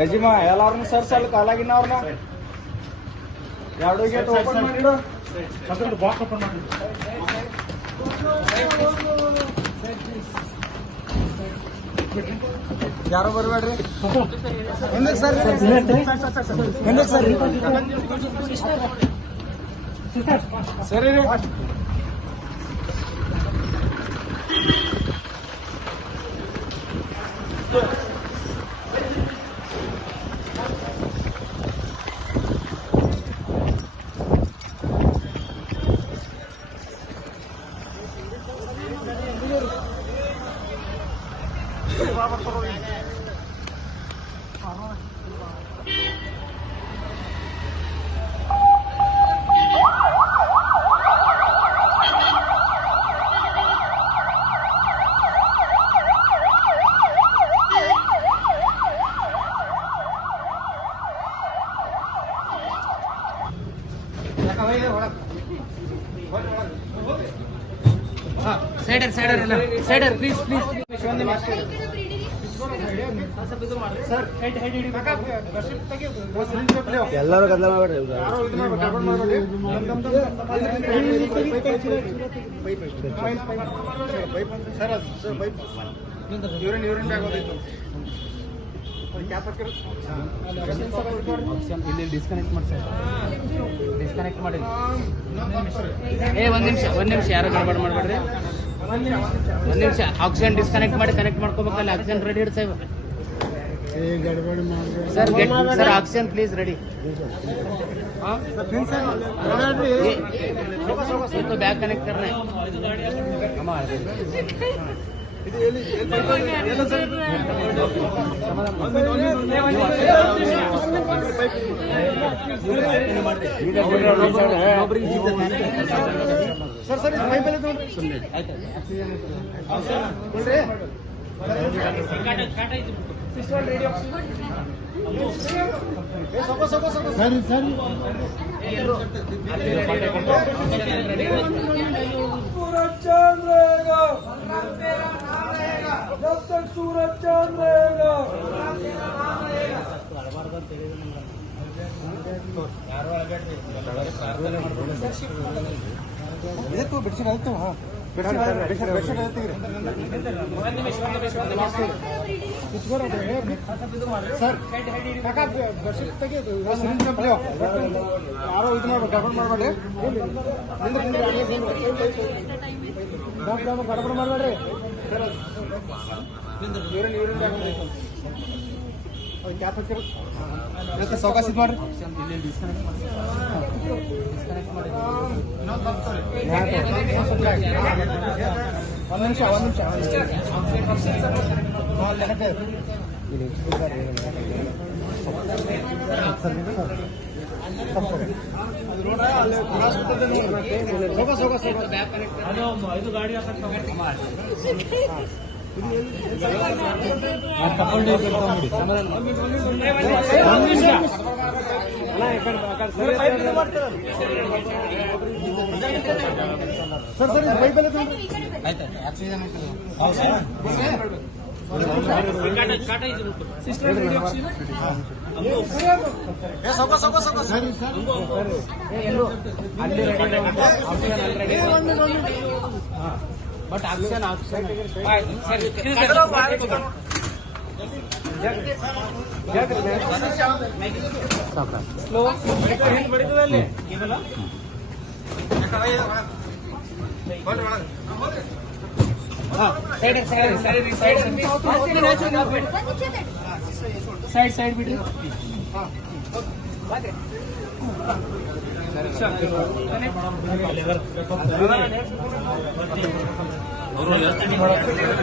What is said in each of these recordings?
ಅಜಿಮಾ ಎಲ್ಲಾರನ್ನು ಸರ್ಸಲ್ ಕಾಲಾಗಿನ ಅವ್ರನ್ನ ಎರಡು gate open ಮಾಡಿಡು box open ಮಾಡಿ ಯಾರೋ ಬರ್ಬೇಡ್ರಿ ಸರಿ ರೀ ಸೈಡರ್ ಪ್ಲೀಸ್ ಎಲ್ಲರೂ ಗದ್ದಲ ಮಾಡ್ಬೇಡ್ರಿ ಡಿಸ್ಕನೆಕ್ಟ್ ಮಾಡಿ ಒಂದ್ ನಿಮಿಷ ಯಾರು ಗಡ್ಬಡ ಮಾಡ್ಬೇಡ್ರಿ ಒಂದ್ ನಿಮಿಷ ಆಕ್ಸಿಜನ್ ಡಿಸ್ಕನೆಕ್ಟ್ ಮಾಡಿ ಕನೆಕ್ಟ್ ಮಾಡ್ಕೋಬೇಕಲ್ಲ ಆಕ್ಸಿಜನ್ ರೆಡಿ ಇಡ್ ಸಾಹೇಬ್ ಸರ್ ಆಕ್ಸಿಜನ್ ಪ್ಲೀಸ್ ರೆಡಿ तो बैग कनेक्ट करना है सूरज चांद रहेगा जब तक सूरज चांद रहेगा ಇದಕ್ಕೂ ಬೆಡ್ಶೀಟ್ ಆಯ್ತು ಹಾಂ ಸರ್ ಯಾರೋ ಇದು ಮಾಡ್ಬೇಕು ಗಡಬಡ ಮಾಡಬೇಡ್ರಿ ಗಡಬಡ ಮಾಡಬೇಡ್ರಿ ಕ್ಯಾಪ್ ಹಾಕಿರೋ ಸೌಕಾಸ ಇದು ಮಾಡ್ರಿ ಒಂದು ನಿಮಿಷ ಇದು ಗಾಡಿ ಸರ್ ಬೈಬಲ್ ಆಯ್ತಾ ಆಕ್ಸಿಜನ್ बट आक्शन साइड बिड्री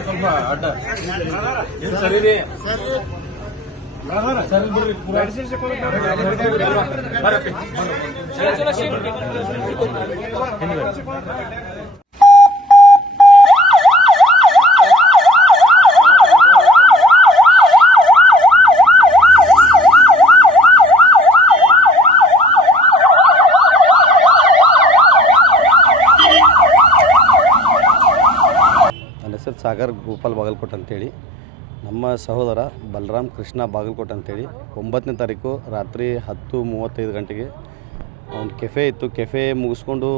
ಸ್ವಲ್ಪ ಅಡ್ಡ ಸರಿ ರೀ ಸಾಗರ್ ಗೋಪಾಲ್ ಬಾಗಲಕೋಟೆ ಅಂತೇಳಿ ನಮ್ಮ ಸಹೋದರ ಬಲರಾಮ್ ಕೃಷ್ಣ ಬಾಗಲಕೋಟೆ ಅಂತೇಳಿ 9ನೇ ತಾರೀಕು ರಾತ್ರಿ 10:35 ಗಂಟೆಗೆ ಒಂದು ಕೆಫೆ ಇತ್ತು. ಕೆಫೆ ಮುಗಿಸ್ಕೊಂಡು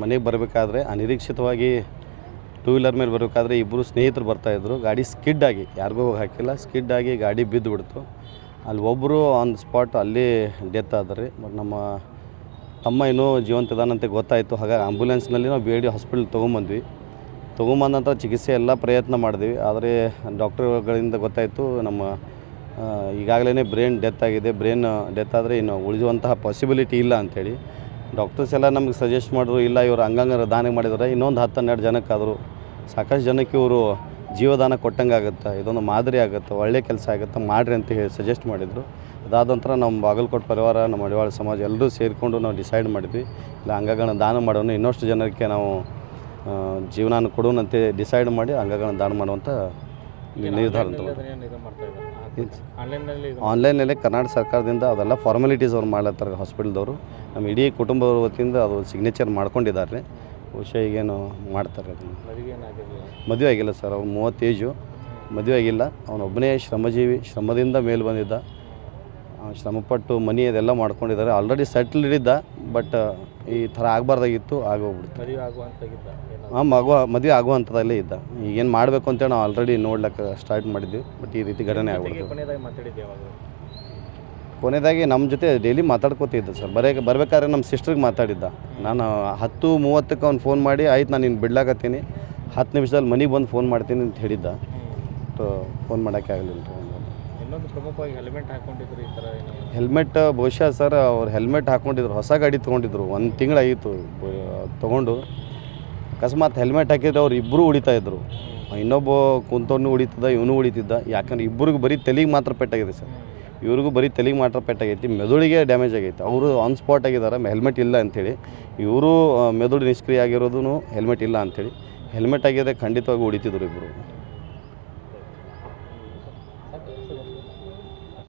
ಮನೆಗೆ ಬರಬೇಕಾದ್ರೆ ಅನಿರೀಕ್ಷಿತವಾಗಿ ಟೂ ವೀಲರ್ ಮೇಲೆ ಬರಬೇಕಾದ್ರೆ ಇಬ್ಬರು ಸ್ನೇಹಿತರು ಬರ್ತಾಯಿದ್ರು. ಗಾಡಿ ಸ್ಕಿಡ್ ಆಗಿ, ಯಾರಿಗೂ ಹಾಕಿಲ್ಲ, ಸ್ಕಿಡ್ ಆಗಿ ಗಾಡಿ ಬಿದ್ದು ಬಿಡ್ತು. ಅಲ್ಲಿ ಒಬ್ಬರು ಆನ್ ಸ್ಪಾಟ್ ಅಲ್ಲಿ ಡೆತ್ ಆದ್ರಿ. ಬಟ್ ನಮ್ಮ ತಮ್ಮ ಇನ್ನೂ ಜೀವಂತ ಇದಾನಂತೆ ಗೊತ್ತಾಯಿತು. ಹಾಗಾಗಿ ಆಂಬುಲೆನ್ಸ್ನಲ್ಲಿ ನಾವು BID ಹಾಸ್ಪಿಟಲ್ ತೊಗೊಂಬಂದ ನಂತರ ಚಿಕಿತ್ಸೆ ಎಲ್ಲ ಪ್ರಯತ್ನ ಮಾಡಿದ್ವಿ. ಆದರೆ ಡಾಕ್ಟರ್ಗಳಿಂದ ಗೊತ್ತಾಯಿತು ನಮ್ಮ ಈಗಾಗಲೇ ಬ್ರೇನ್ ಡೆತ್ ಆಗಿದೆ. ಬ್ರೇನ್ ಡೆತ್ ಆದರೆ ಇನ್ನು ಉಳಿಯುವಂತಹ ಪಾಸಿಬಿಲಿಟಿ ಇಲ್ಲ ಅಂಥೇಳಿ ಡಾಕ್ಟರ್ಸ್ ಎಲ್ಲ ನಮಗೆ ಸಜೆಸ್ಟ್ ಮಾಡಿದ್ರು. ಇಲ್ಲ ಇವರು ಅಂಗಾಂಗ ದಾನ ಮಾಡಿದರೆ ಇನ್ನೊಂದು 10-12 ಜನಕ್ಕಾದರೂ ಸಾಕಷ್ಟು ಜನಕ್ಕೆ ಇವರು ಜೀವದಾನ ಕೊಟ್ಟಂಗೆ ಆಗುತ್ತೆ, ಇದೊಂದು ಮಾದರಿ ಆಗುತ್ತೆ, ಒಳ್ಳೆಯ ಕೆಲಸ ಆಗುತ್ತೆ, ಮಾಡಿರಿ ಅಂತ ಹೇಳಿ ಸಜೆಸ್ಟ್ ಮಾಡಿದರು. ಅದಾದ ನಂತರ ನಮ್ಮ ಬಾಗಲಕೋಟೆ ಪರಿವಾರ, ನಮ್ಮ ಮಡಿವಾಳ ಸಮಾಜ ಎಲ್ಲರೂ ಸೇರಿಕೊಂಡು ನಾವು ಡಿಸೈಡ್ ಮಾಡಿದ್ವಿ, ಇಲ್ಲ ಅಂಗಗಳನ್ನು ದಾನ ಮಾಡೋಣ, ಇನ್ನಷ್ಟು ಜನಕ್ಕೆ ನಾವು ಜೀವನ ಕೊಡೋಣಂತೆ ಡಿಸೈಡ್ ಮಾಡಿ ಅಂಗಗಳನ್ನು ದಾನ ಮಾಡುವಂಥ ನಿರ್ಧಾರ. ಆನ್ಲೈನಲ್ಲೇ ಕರ್ನಾಟಕ ಸರ್ಕಾರದಿಂದ ಅದೆಲ್ಲ ಫಾರ್ಮಾಲಿಟೀಸ್ ಅವ್ರು ಮಾಡ್ಲತ್ತಾರೆ ಹಾಸ್ಪಿಟಲ್ದವರು. ನಮ್ಮ ಇಡೀ ಕುಟುಂಬದ ವತಿಯಿಂದ ಅದು ಸಿಗ್ನೇಚರ್ ಮಾಡ್ಕೊಂಡಿದ್ದಾರೆ. ಬಹುಶಃ ಈಗೇನು ಮಾಡ್ತಾರೆ ಅದನ್ನು. ಮದುವೆ ಆಗಿಲ್ಲ ಸರ್, ಅವ್ರು 30 ಏಜು, ಮದುವೆ ಆಗಿಲ್ಲ. ಅವನೊಬ್ಬನೇ ಶ್ರಮಜೀವಿ, ಶ್ರಮದಿಂದ ಮೇಲೆ ಬಂದಿದ್ದ, ಶ್ರಮಪಟ್ಟು ಮನಿ ಅದೆಲ್ಲ ಮಾಡ್ಕೊಂಡಿದ್ದಾರೆ. ಆಲ್ರೆಡಿ ಸೆಟ್ಲ್ ಇದ್ದ, ಬಟ್ ಈ ಥರ ಆಗಬಾರ್ದಾಗಿತ್ತು, ಆಗೋಗ್ಬಿಡ್ತು. ಮದುವೆ ಆಗುವಂಥದ್ದಲ್ಲೇ ಇದ್ದ. ಈಗೇನು ಮಾಡಬೇಕು ಅಂತೇಳಿ ನಾವು ಆಲ್ರೆಡಿ ನೋಡ್ಲಿಕ್ಕೆ ಸ್ಟಾರ್ಟ್ ಮಾಡಿದ್ವಿ, ಬಟ್ ಈ ರೀತಿ ಘಟನೆ ಆಗ್ಬಿಡ್ತು. ಕೊನೆಯದಾಗಿ ನಮ್ಮ ಜೊತೆ ಡೈಲಿ ಮಾತಾಡ್ಕೋತಿದ್ದ ಸರ್. ಬರ್ಬೇಕಾದ್ರೆ ನಮ್ಮ ಸಿಸ್ಟ್ರಿಗೆ ಮಾತಾಡಿದ್ದ. ನಾನು 10:30ಕ್ಕೆ ಅವ್ನು ಫೋನ್ ಮಾಡಿ, ಆಯ್ತು ನಾನು ಇನ್ನು ಬಿಡ್ಲಾಕತ್ತೀನಿ, 10 ನಿಮಿಷದಲ್ಲಿ ಮನೆಗೆ ಬಂದು ಫೋನ್ ಮಾಡ್ತೀನಿ ಅಂತ ಹೇಳಿದ್ದ. ಫೋನ್ ಮಾಡೋಕ್ಕೆ ಆಗಲಿಲ್ಲ. ಇನ್ನೊಂದು ಪ್ರಮುಖವಾಗಿ ಹೆಲ್ಮೆಟ್ ಹಾಕ್ಕೊಂಡಿದ್ರು. ಈ ಥರ ಹೆಲ್ಮೆಟ್ ಬಹುಶಃ ಸರ್ ಅವ್ರು ಹೆಲ್ಮೆಟ್ ಹಾಕ್ಕೊಂಡಿದ್ರು, ಹೊಸ ಗಾಡಿ ತೊಗೊಂಡಿದ್ರು, 1 ತಿಂಗಳಾಗಿತ್ತು ತೊಗೊಂಡು. ಅಕಸ್ಮಾತ್ ಹೆಲ್ಮೆಟ್ ಹಾಕಿದ್ರೆ ಅವ್ರು ಇಬ್ಬರು ಉಳಿತಾಯಿದ್ರು. ಇನ್ನೊಬ್ಬ ಕುಂತವ್ನು ಉಳಿತಿದ್ದ, ಇವನು ಉಳಿತಿದ್ದ. ಯಾಕಂದ್ರೆ ಇಬ್ಬರಿಗೂ ಬರೀ ತಲೆಗೆ ಮಾತ್ರ ಪೆಟ್ಟಾಗಿದೆ ಸರ್. ಇವ್ರಿಗೂ ಬರೀ ತಲೆಗೆ ಮಾತ್ರ ಪೆಟ್ಟಾಗೈತಿ, ಮೆದುಳಿಗೆ ಡ್ಯಾಮೇಜ್ ಆಗೈತಿ. ಅವರು ಆನ್ ಸ್ಪಾಟ್ ಆಗಿದ್ದಾರೆ, ಹೆಲ್ಮೆಟ್ ಇಲ್ಲ ಅಂಥೇಳಿ. ಇವರು ಮೆದುಳು ನಿಷ್ಕ್ರಿಯ ಆಗಿರೋದು ಹೆಲ್ಮೆಟ್ ಇಲ್ಲ ಅಂಥೇಳಿ. ಹೆಲ್ಮೆಟ್ ಆಗಿದ್ರೆ ಖಂಡಿತವಾಗಿ ಉಳಿತಿದ್ರು ಇಬ್ಬರು.